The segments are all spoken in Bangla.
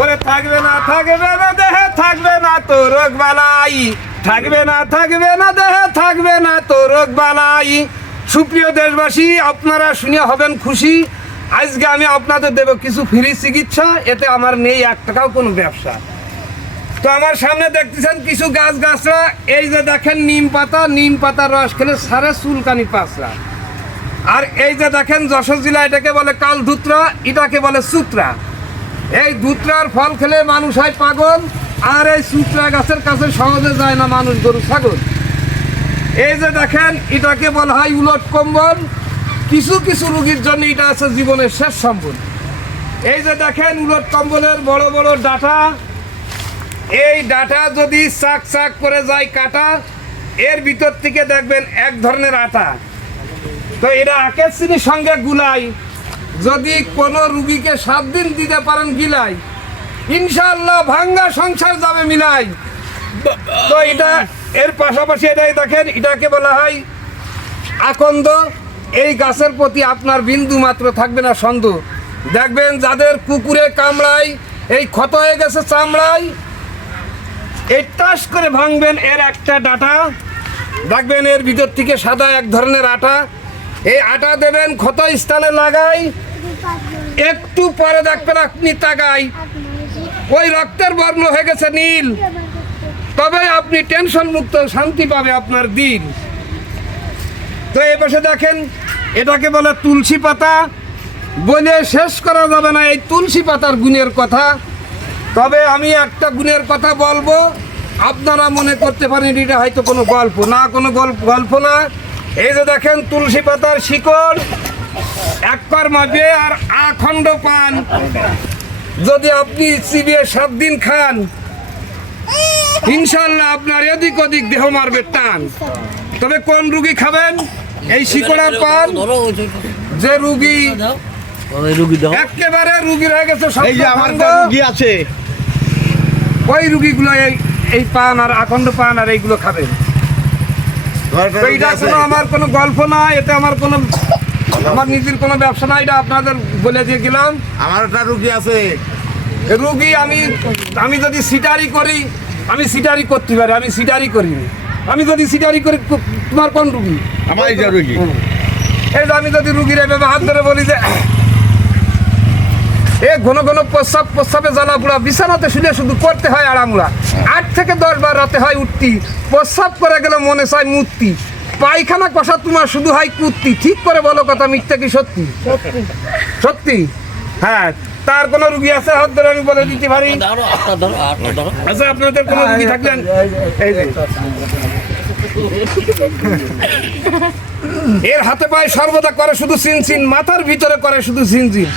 ওরে থাকবে না থাকবে না দেহে, থাকবে না তো রোগ বালাই। থাকবে না থাকবে না দেহে, থাকবে না তো রোগ বালাই। সুপ্রিয় দেশবাসী, আপনারা শুনে হবেন খুশি। আজকে আমি আপনাদের দেব কিছু ফ্রি চিকিৎসা, এতে আমার নেই এক টাকাও কোনো ব্যবসা। তো আমার সামনে দেখতেছেন কিছু গাছ গাছরা এই যে দেখেন নিম পাতা, নিম পাতার রস খেলে সারা চুলকানি পাঁচরা আর এই যে দেখেন যশোর জেলা এটাকে বলে কাল ধুত্রা এটাকে বলে সুত্রা। এই ধুত্রার ফল খেলে মানুষ হয় পাগল, আর এই সুত্রা গাছের কাছে সহজে যায় না মানুষ গরু, ছাগল। এই যে দেখেন, এটাকে বলা হয় উলট কম্বল। কিছু কিছু রুগীর জন্য এটা আছে জীবনের শেষ সম্বল। এই যে দেখেন, উলট কম্বলের বড় বড় ডাটা। এই ডাটা যদি চাক চাক করে যায় কাটা, এর ভিতর থেকে দেখবেন এক ধরনের আটা। তো এটা আকের সঙ্গে গুলাই যদি কোনো রুগীকে সাত দিন দিতে পারেন গিলাই ইনশাল্লাহ ভাঙ্গা সংসার যাবে মিলাই। তো এটা এর পাশাপাশি এটাই দেখেন, এটাকে বলা হয় আকন্দ। এই গাছের প্রতি আপনার বিন্দু মাত্র থাকবে না সন্দেহ দেখবেন যাদের কুকুরে কামড়ায়, এই ক্ষত হয়ে গেছে চামড়ায়, এই টাস করে ভাঙবেন এর একটা ডাটা। দেখবেন এর ভিতর থেকে সাদা এক ধরনের আটা। এই আটা দেবেন ক্ষত স্থানে লাগাই একটু পরে দেখবেন আপনি তাকাই ওই রক্তের বর্ণ হয়ে গেছে নীল। তবে আপনি টেনশন মুক্ত, শান্তি পাবে আপনার দিন। তো এই পাশে দেখেন, এটাকে বলে তুলসী পাতা। বলে শেষ করা যাবে না এই তুলসী পাতার গুণের কথা। তবে আমি একটা গুণের কথা বলব। আপনারা মনে করতে পারেন, এটা হয়তো কোনো গল্প না, কোনো গল্প গল্প না। এই যে দেখেন, তুলসী পাতার শিকড়। এক কর মাপে আর আখণ্ড পান। যদি আপনি চিবিয়ে সাত দিন খান ইনশাল্লাহ আপনার এদিক ওদিক দেহ মারবে টান। তবে কোন রুগী খাবেন? এই শিকড়ার পান যে রুগী একেবারে রুগী হয়ে গেছে এই যে আমার শক্ত একটা ভঙ্গ, রুগী আছে। ওই রুগীগুলো এই এই পান আর আখণ্ড পান আর এইগুলো খাবেন। তো এটা কোনো আমার কোনো গল্প না এতে আমার কোনো আমার নিজের কোনো ব্যবসা নাই এটা আপনাদের বলে দিয়ে গেলাম। আমার একটা রুগী আছে। রুগী আমি আমি যদি সিটারি করি আমি সিটারি করতে পারি আমি সিটারি করি আমি যদি সিটারি করি তোমার কোন রুগী? আমার এই যে রুগী। এই যে আমি যদি রুগীর এভাবে হাত ধরে বলি যে এ ঘন ঘন প্রস্রাব প্রস্রাবে জ্বালা পুরা বিছানাতে শুলে শুধু করতে হয় আড়ামুড়া আট থেকে দশ বার রাতে হয় উঠতি প্রস্রাব করে গেলে মনে চায় মূর্তি পায়খানা কষা তোমার শুধু হয় কুত্তি। ঠিক করে বলো কথা মিথ্যা কি সত্যি? সত্যি। হ্যাঁ তার কোনো রুগী আছে? হাত ধরে আমি বলে দিতে পারি। আচ্ছা আপনাদের কোনো রুগী থাকলেন এর হাতে পায়ে সর্বদা করে শুধু সিনসিন মাথার ভিতরে করে শুধু সিনসিন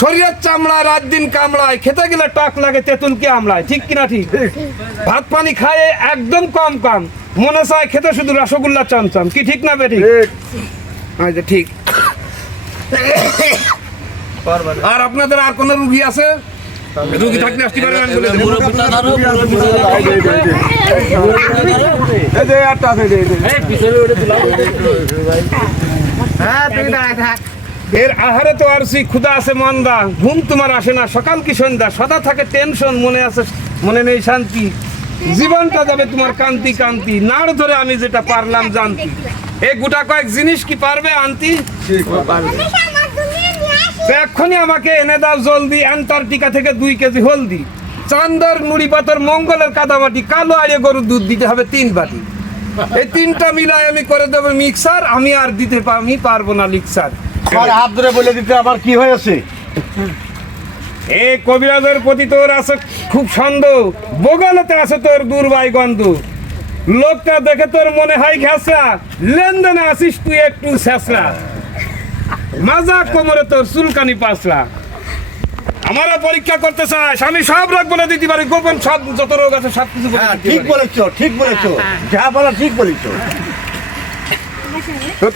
শরীরের চামড়া রাত দিন কামড়ায় খেতে গেলে টক লাগে তেঁতুল কি আমলায় ঠিক কিনা ঠিক। ভাত পানি খায় একদম কম কম। মনে চায় খেতে শুধু রসগোল্লা চমচম কি ঠিক না বেঠিক আচ্ছা ঠিক। আর আপনাদের আর কোনো রুগী আছে? রুগী থাকলে আসতে পারেন আমি বলে দেবো। এই যে একটা আছে, এই যে, এই যে। এর আহারে তো আর সেই ক্ষুদা আছে মন্দা। ঘুম তোমার আসে না। সকাল কি সন্ধ্যা? সদা থাকে টেনশন মনে আছে মনে নেই শান্তি। জীবনটা যাবে তোমার কান্তি কান্তি। নাড় ধরে আমি যেটা পারলাম জানতি। এই গোটা কয়েক জিনিস কি পারবে আনতি এক্ষুনি আমাকে এনে দাও জলদি, অ্যান্টার্কটিকা থেকে দুই কেজি হলদি। চান্দর নুড়ি পাথর, মঙ্গলের কাদামাটি, কালো আড়ে গরুর দুধ দিতে হবে তিন বাটি। এই তিনটা মিলাই আমি করে দেবো মিক্সার, আমি আর দিতে আমি পারব না লিক্সার। আমার হাত ধরে বলে দিতে আমার কি হয়েছে? এ কবিরাজের প্রতি তোর আছে খুব সন্দেহ বগলতে আছে তোর দুর্বাই গন্ধ। লোকটা দেখে তোর মনে হয় ঘেঁচড়া। লেনদেনে আসিস তুই একটু শেষরা মাজা কোমরে তোর চুলকানি পাসরা আমারও পরীক্ষা করতে চাস আমি সব রোগ বলে দিতে পারি। গোপন সব যত রোগ আছে সব কিছু হ্যাঁ ঠিক। বলেছ ঠিক বলেছ। যা বলা ঠিক বলেছ।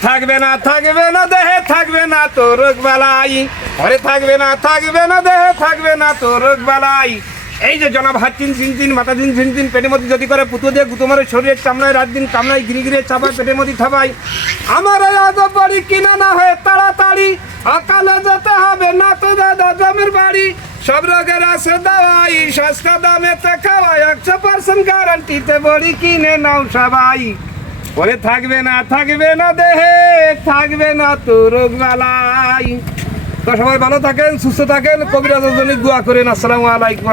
থাকবে না থাকবে না, দেহে থাকবে না তো রোগ বালাই। ঘরে থাকবে না থাকবে না, দেহে থাকবে না তো রোগ বালাই। এই যে জনাব হাত চিন চিন চিন, মাথা চিন চিন চিন, পেটের মধ্যে যদি করে পুতো দিয়ে গুতো মারে শরীরের চামড়ায়, রাত দিন কামড়ায় গিরি গিরে চাপায়, পেটের মধ্যে থাবাই আমার আজব বাড়ি কিনা না হয়ে তাড়াতাড়ি আকালে যেতে হবে না তো দাদা জমির বাড়ি। সব রোগের আছে দাওয়াই, সস্তা দামেতে খাওয়াই, একশো পার্সেন্ট গ্যারান্টিতে বড়ি কিনে নাও সবাই। পরে থাকবে না থাকবে না দেহে, থাকবে না তো রোগ বালাই তো সবাই ভালো থাকেন, সুস্থ থাকেন কবিরাজের জন্য দোয়া করেন। আসসালামু আলাইকুম